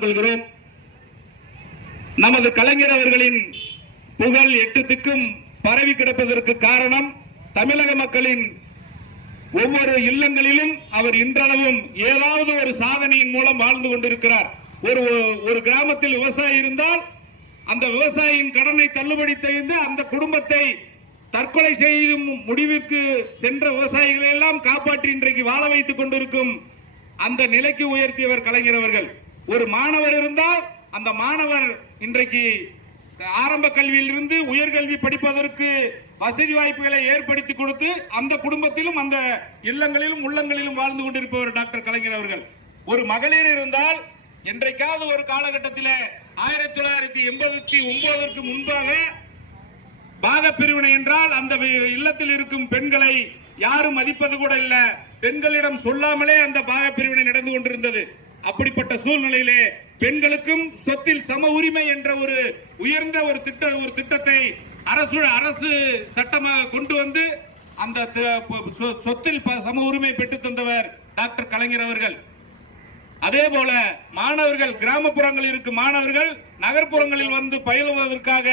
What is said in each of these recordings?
கொள்கிறோம். நமது கலைஞர் அவர்களின் புகழ் எட்டு திக்கும் பரவி கிடப்பதற்கு காரணம் தமிழக மக்களின் ஒவ்வொரு இல்லங்களிலும் அவர் இன்றளவும் ஏதாவது ஒரு சாதனையின் மூலம் வாழ்ந்து கொண்டிருக்கிறார். ஒரு ஒரு கிராமத்தில் விவசாயி இருந்தால் அந்த விவசாயியின் கடனை தள்ளுபடி செய்து அந்த குடும்பத்தை தற்கொலை செய்யும் முடிவிற்கு சென்ற விவசாயிகளை எல்லாம் காப்பாற்றி இன்றைக்கு வாழ வைத்துக் கொண்டிருக்கும் அந்த நிலைக்கு உயர்த்தியவர் கலைஞர் அவர்கள். ஒரு மாணவர் இருந்தால் அந்த மாணவர் இன்றைக்கு ஆரம்ப கல்வியிலிருந்து உயர்கல்வி படிப்பதற்கு வசதி வாய்ப்புகளை ஏற்படுத்தி கொடுத்து அந்த குடும்பத்திலும் அந்த இல்லங்களிலும் உள்ளங்களிலும் வாழ்ந்து கொண்டிருப்பவர் டாக்டர் கலைஞர் அவர்கள். ஒரு மகளிர் இருந்தால் என்றைக்காவது ஒரு காலகட்டத்தில் ஆயிரத்தி தொள்ளாயிரத்தி எண்பத்தி ஒன்பதற்கு முன்பாக பாக பிரிவினை என்றால் அந்த இல்லத்தில் இருக்கும் பெண்களை யாரும் மதிப்பது கூட இல்லை. பெண்களிடம் சொல்லாமலே அந்த பாக பிரிவினை நடந்து கொண்டிருந்தது. அப்படிப்பட்ட சூழ்நிலையிலே பெண்களுக்கும் சொத்தில் சம உரிமை என்ற ஒரு உயர்ந்த ஒரு திட்ட ஒரு திட்டத்தை அரசு அரசு சட்டமாக கொண்டு வந்து அந்த த- சொ- சொத்தில் ப- சம உரிமை பெற்றுத் தந்தவர் டாக்டர் கலைஞர் அவர்கள். அதே போல மாணவர்கள் கிராமப்புறங்களில் இருக்கும் மாணவர்கள் நகர்ப்புறங்களில் வந்து பயிலுவதற்காக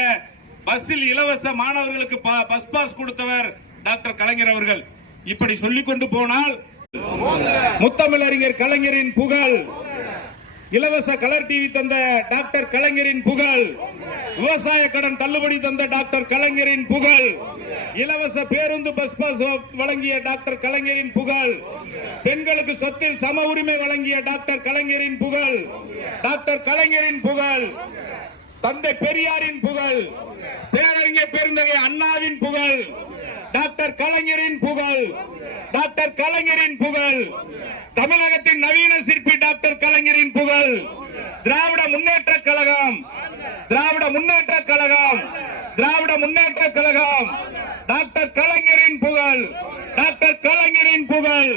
பஸ்ஸில் இலவச மாணவர்களுக்கு பஸ் பாஸ் கொடுத்தவர் டாக்டர் கலைஞர் அவர்கள். இப்படி சொல்லிக் கொண்டு போனால் முத்தமிழறிஞர் கலைஞரின் புகழ். இலவச கலர் டிவி தந்த டாக்டர் கலைஞரின் புகழ். விவசாய கடன் தள்ளுபடி தந்த டாக்டர் கலைஞரின் புகழ். இலவச பேருந்து பஸ் பாஸ் வழங்கிய டாக்டர் கலைஞரின் புகழ். பெண்களுக்கு சொத்தில் சம உரிமை வழங்கிய டாக்டர் கலைஞரின் புகழ். டாக்டர் கலைஞரின் புகழ். தந்தை பெரியாரின் புகழ். பேரறிஞர் பெருந்தகை அண்ணாவின் புகழ். டாக்டர் கலைஞரின் புகழ். டாக்டர் கலைஞரின் புகழ். தமிழகத்தின் நவீன சிற்பி டாக்டர் கலைஞரின் புகழ். திராவிட முன்னேற்ற கழகம். திராவிட முன்னேற்ற கழகம். திராவிட முன்னேற்ற கழகம். டாக்டர் கலைஞரின் புகழ். டாக்டர் கலைஞரின் புகழ்.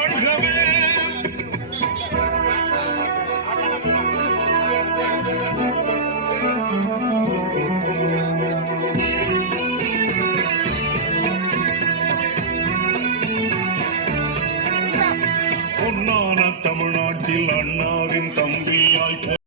தம்பியாய்